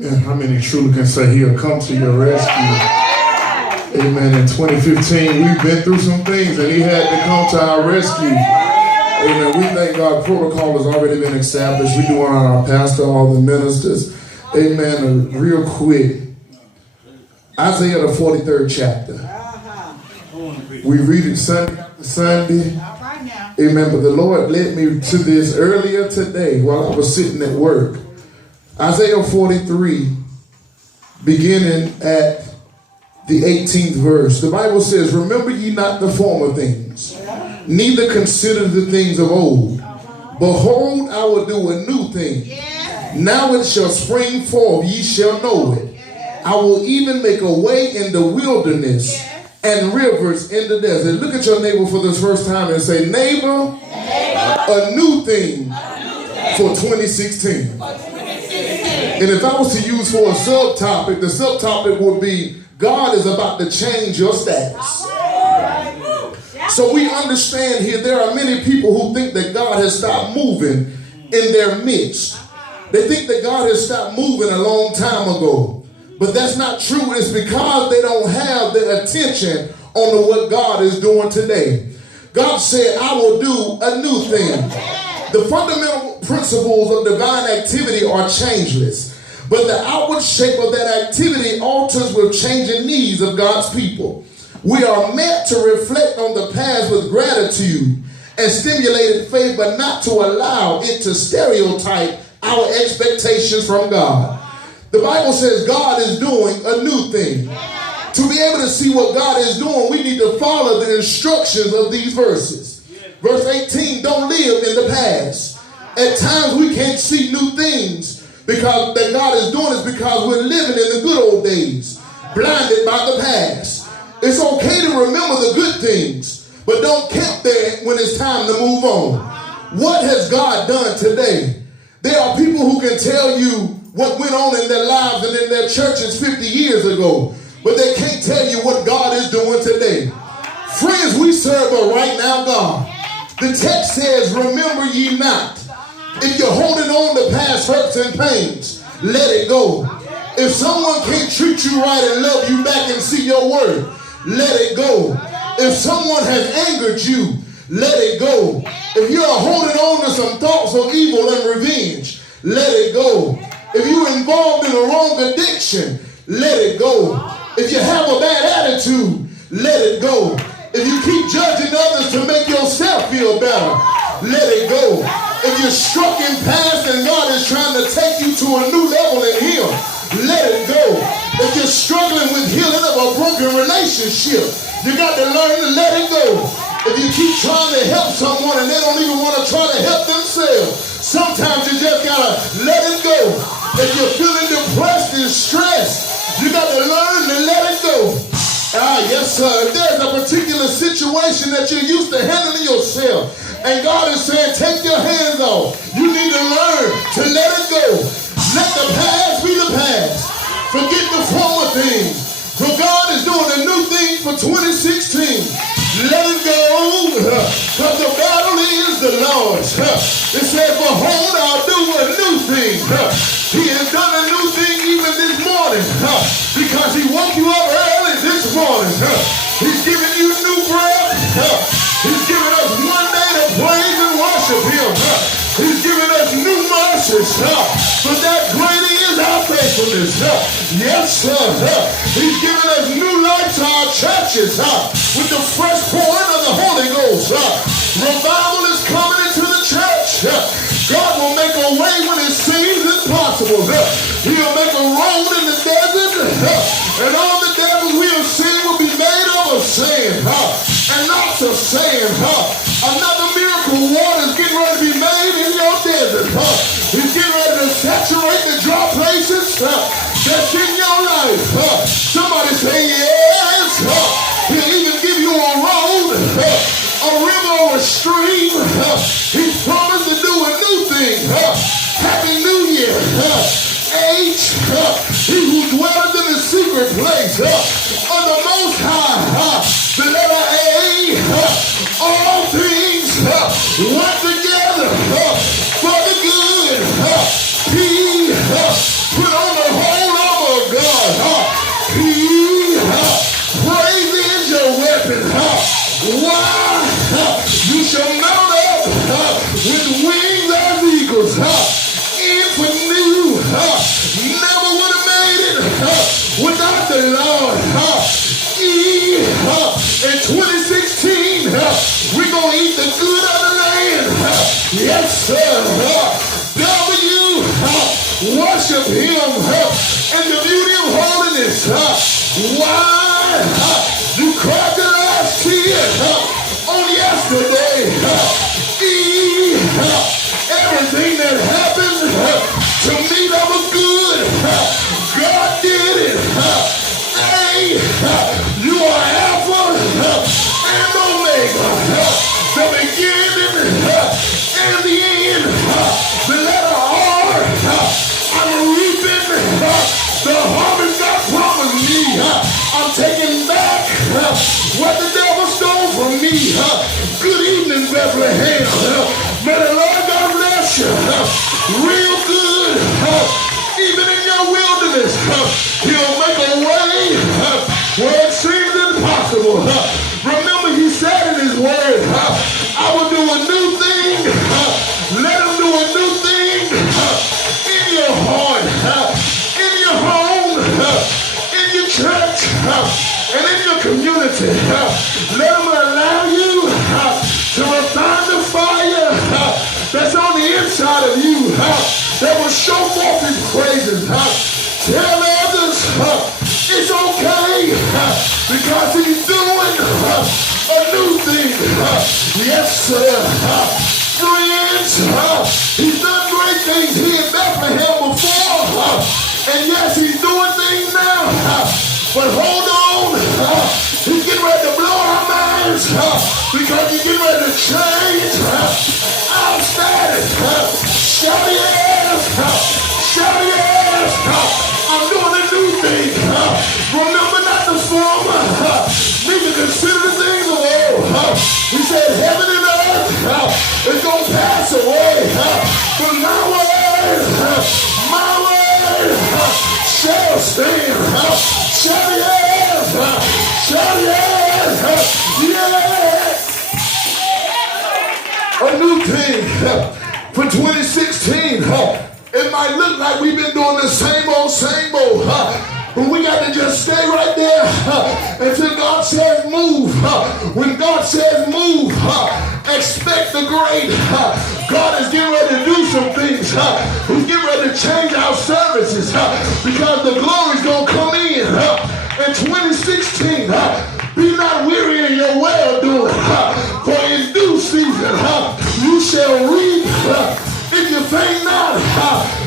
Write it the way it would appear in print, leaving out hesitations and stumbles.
How many truly can say he'll come to your rescue? Amen. In 2015, we've been through some things and he had to come to our rescue. Amen. We thank God protocol has already been established. We do want our pastor, all the ministers. Amen. Real quick. Isaiah the 43rd chapter. We read it Sunday after Sunday. Amen. But the Lord led me to this earlier today while I was sitting at work. Isaiah 43, beginning at the 18th verse. The Bible says, remember ye not the former things, neither consider the things of old. Behold, I will do a new thing. Now it shall spring forth, ye shall know it. I will even make a way in the wilderness and rivers in the desert. Look at your neighbor for the first time and say, neighbor, a new thing for 2016. And if I was to use for a subtopic, the subtopic would be, God is about to change your status. So we understand here there are many people who think that God has stopped moving in their midst. They think that God has stopped moving a long time ago. But that's not true. It's because they don't have their attention on what God is doing today. God said, I will do a new thing. The fundamental principles of divine activity are changeless. But the outward shape of that activity alters with changing needs of God's people. We are meant to reflect on the past with gratitude and stimulated faith, but not to allow it to stereotype our expectations from God. The Bible says God is doing a new thing. To be able to see what God is doing, we need to follow the instructions of these verses. Verse 18, don't live in the past. At times we can't see new things because that God is doing is because we're living in the good old days, blinded by the past. It's okay to remember the good things, but don't camp there when it's time to move on. What has God done today? There are people who can tell you what went on in their lives and in their churches 50 years ago, but they can't tell you what God is doing today. Friends, we serve a right now God. The text says, remember ye not. If you're holding on to past hurts and pains, let it go. If someone can't treat you right and love you back and see your worth, let it go. If someone has angered you, let it go. If you're holding on to some thoughts of evil and revenge, let it go. If you're involved in a wrong addiction, let it go. If you have a bad attitude, let it go. If you keep judging others to make yourself feel better, let it go. If you're struck in past and God is trying to take you to a new level in Him, let it go. If you're struggling with healing of a broken relationship, you got to learn to let it go. If you keep trying to help someone and they don't even want to try to help themselves, sometimes you just got to let it go. If you're feeling depressed and stressed, you got to learn to let it go. Yes, sir. If there's a particular situation that you're used to handling yourself, and God is saying, take your hands off. You need to learn to let it go. Let the past be the past. Forget the former things. For God is doing a new thing for 2016. Let it go, because the battle is the Lord's. It said, behold, I'll do a new thing. He has done a new thing even this morning, because He woke you up early this morning. He's giving you new breath. He's giving us one day to praise and worship Him. He's giving us new mercies. But that great is our faithfulness. Yes, sir. He's giving us new life to our churches with the fresh pouring of the Holy Ghost. Revival is coming into the church. God will make a way when it seems impossible. He'll make a road in the desert. And all the devils we have seen will be made of sand. And lots of sand. Another miracle water is getting ready to be made in your desert. He's getting ready to saturate the dry places that's in your life. Somebody say yes. He'll even give you a road, a river or a stream. He's promised to do a new thing. Happy New Year. H, he who dwelleth in the secret place of the Most High. The letter A, all things work together for the good. P, put on the whole worship him in the beauty of holiness. Why? You cried your last tear on yesterday. Everything that happened to me that was good, God did it. Hey, you are Alpha and Omega, the beginning and the end. The letter R, I'm reaping the harvest God promised me. I'm taking back what the devil stole from me. Good evening, Bethlehem. May the Lord God bless you real good. Even in your wilderness, he'll make a way where it seems impossible. Remember, he said in his word, I will do a new thing. Let him do a new thing in your heart, in your home, in your church, and in your community. Let him allow you to refine the fire that's on the inside of you that will show forth his praises. Tell others it's okay because he's doing a new thing. Yes, sir. Friends, he's done great things here in Bethlehem before. And yes, he's doing things now. But hold on. He's getting ready to blow our minds because he's getting ready to change our status. Shout yes. Shout yes. I'm doing a new thing. Remember not the former. Need to consider the things of old. He said heaven and earth is going to pass away. But my word shall stand. Shout yes. Shout yes. Yes. A new thing for 2016. It might look like we've been doing the same old, but we got to just stay right there until God says move. When God says move, expect the great. God is getting ready to do some things. He's getting ready to change our services because the glory's going to come in 2016. Be not weary in your well-doing, for in due season you shall reap if you faint not.